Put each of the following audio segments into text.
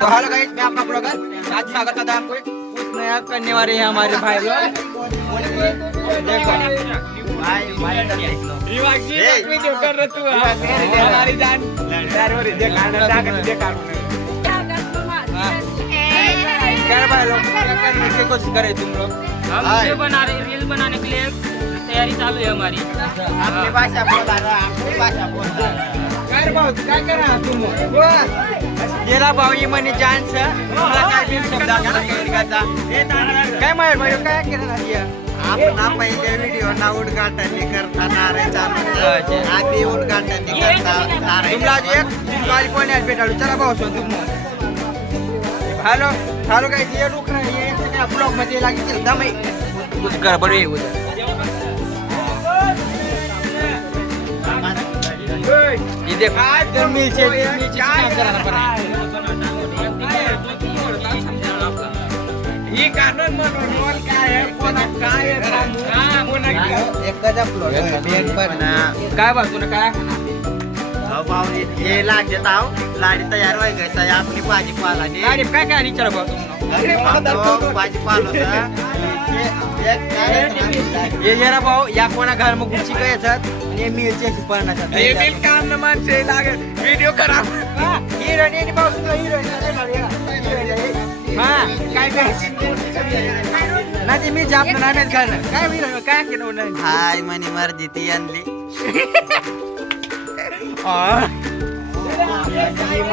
तो hello guys, मैं आपका ब्लॉगर आज स्वागत करता हूं आपको कुछ नया करने वाले हैं हमारे भाई लोग। देखो भाई वीडियो कर रहा तू हमारी जान यार हो रही देख आना देखा क्या भाई लोग क्या करने की कोशिश करे तुम लोग? हम वीडियो बना रहे रील बनाने के लिए तैयारी चालू है हमारी। आपकी भाषा बोल रहा है, आपकी भाषा बोल रहा है। काय करा तुम गेला भाऊ ये म्हणे चान्स मला काय बिल शब्द काय माहित भाई काय केलं आपण पहिले व्हिडिओ ना उद्घाटन करताना आधी उद्घाटन करता तुमला एक कॅलिफोर्निया भेटाळू चला भाऊ तुम हॅलो हॅलो काय ये रुक ना ये सगळ्या ब्लॉग मध्ये लागेल दम कुछ गडबड आहे उधर ये देखो इधर नीचे काम कराना पड़ा ये कानून मनोनोल काय आहे कोणा काय आहे कोणा एखादा प्लॉट पण काय बाजूने काय भाऊ हे लागत आहो लाडी तयार व्हायचं आपली भाजीपाला अरे काय काय विचार भाऊ भाजीपाला ये जरा भाऊ या कोणा घर में गुच्ची काय येतात आणि मिरची पडण्याचा हे बिल काम न माणसे लागत व्हिडिओ करा हिरोईन आणि भाऊ तुला हिरोईन हां काय ना ते मी जाप ना नाही करणं काय हिरोईन काय केलं नाही हाय मनी मर्जी ती आणली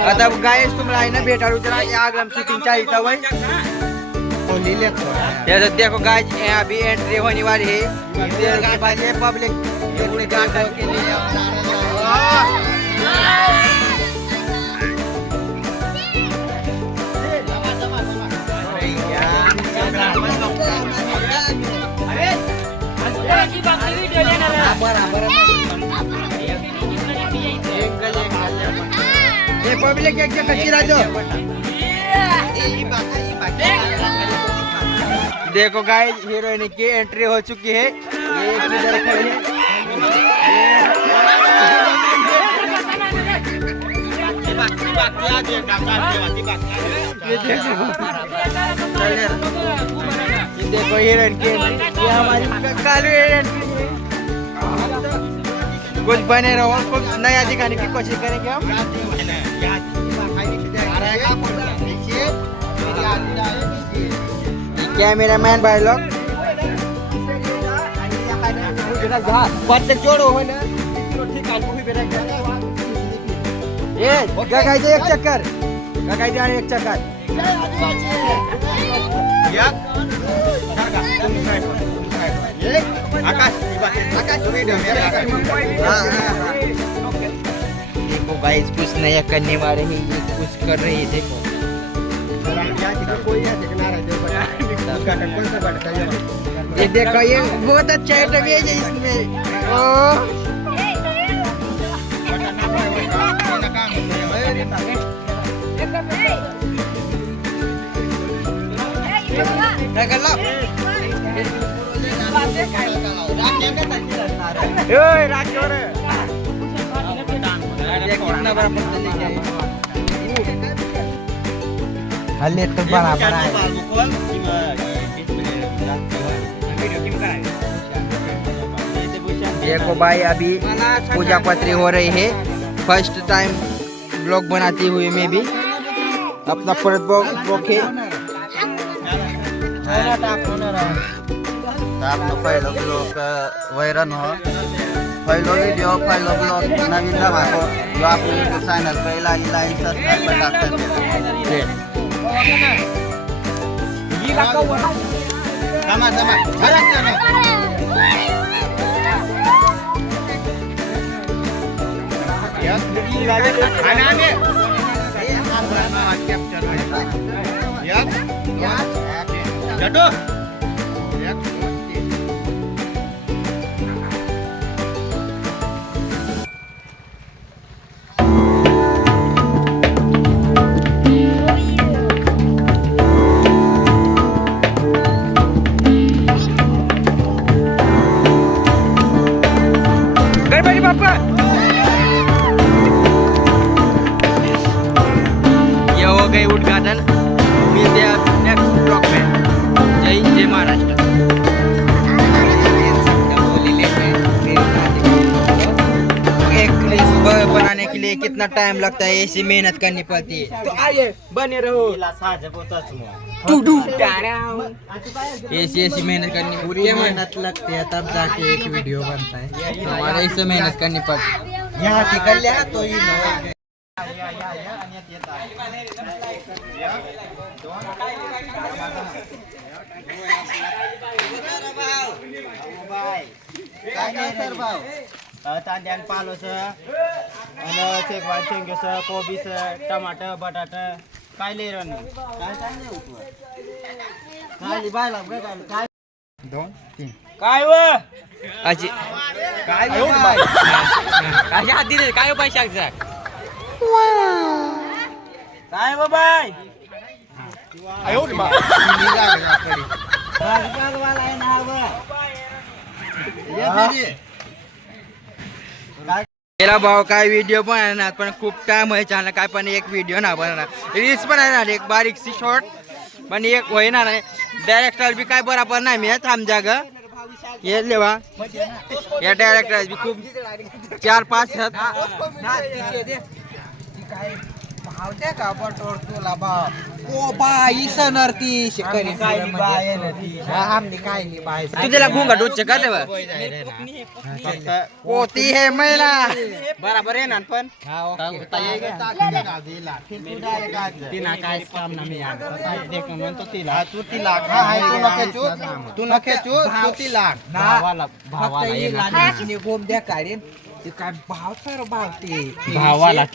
आता गाइस तुम्हाला आहे ना भेटाळू त्याला या आगम शूटिंग चाहिए वही देखो गाइस अभी एंट्री होने वाली है के बाद ये पब्लिक देखने गार्डन के लिए ये पब्लिक एक जगह चिरा दो देखो गाइस हीरोइन की एंट्री हो चुकी है ये किधर खड़ी है ये देखो हीरोइन की ये हमारी कालू एंट्री है कुछ बने रहो कुछ नया दिखाने की कोशिश करेंगे हम कैमरामैन भाई लोग जोड़ो हो ना ये गगाई दे एक चक्कर गगाई दे एक चक्कर देखो गाइस कुछ नया करने वाले हैं ये कुछ कर रहे हैं देखो ये देखो ये बहुत अच्छा आइटम है इसमें कितना बड़ा हल्ले तो बड़ा बड़ा है देखो भाई अभी पूजा पत्री हो रही है फर्स्ट टाइम ब्लॉग बनाती हुई मैं भी अपना परत ब्लॉग है आपलं पहिलं ब्लॉग व्हायरल हो पहिलो व्हिडिओ पहिलो ब्लॉग नवीन दाखव जो आपल्या यूट्यूब चॅनल पहिला लाईक सबस्क्राइब टाकतात गणपती बाप्पा ये हो गई उठ उद्घाटन मिळते नेक्स्ट ब्लॉग में. जय हिंद जय महाराष्ट्र. एक क्लिप बनाने के लिए कितना टाइम लगता है, ऐसी मेहनत करनी पड़ती है. तो आइए बने रहो. ऐसी मेहनत करनी पूरी मेहनत लगती है तब जाके एक वीडियो बनता है. हमारा इससे मेहनत करनी पड़ती है. यहाँ टिकल लिया तो ही तांदळान पालोस आणि शेकवान शेंगस कोबीस टमाटर बटाटा काय लेरन काय बायला काय 2 3 काय व आजी काय बाय काय हाती दे काय बाय शाक शाक काय व बाय आयो मा वाला आहे ना व मेरा भाव काय व्हिडिओ बनवणार पण खूप टाइम आहे चॅनल काय पण एक व्हिडिओ ना बनवणार रील्स बनवणार एक बारीक सी शॉर्ट पण एक होईना नाही डायरेक्टर बी काय बरोबर नाही मी थांब जाग ये लेवा या डायरेक्टर बी खूप 4-5 आहेत भाव द्या का बटोर तुला भाव ओ बाई सनरती शिकरी काय बाय नदी हमनी काय नाही बाय तू त्याला घुंगा डोचे का देवा पोती हे महिला बरोबर आहे ना पण तिला काय काम ना मी देख म्हणतो तिला तू तिला हाय तू न खेचू तू तिला भावाला घोम द्या काढीन ते काय भाव सर भाव ते भावाला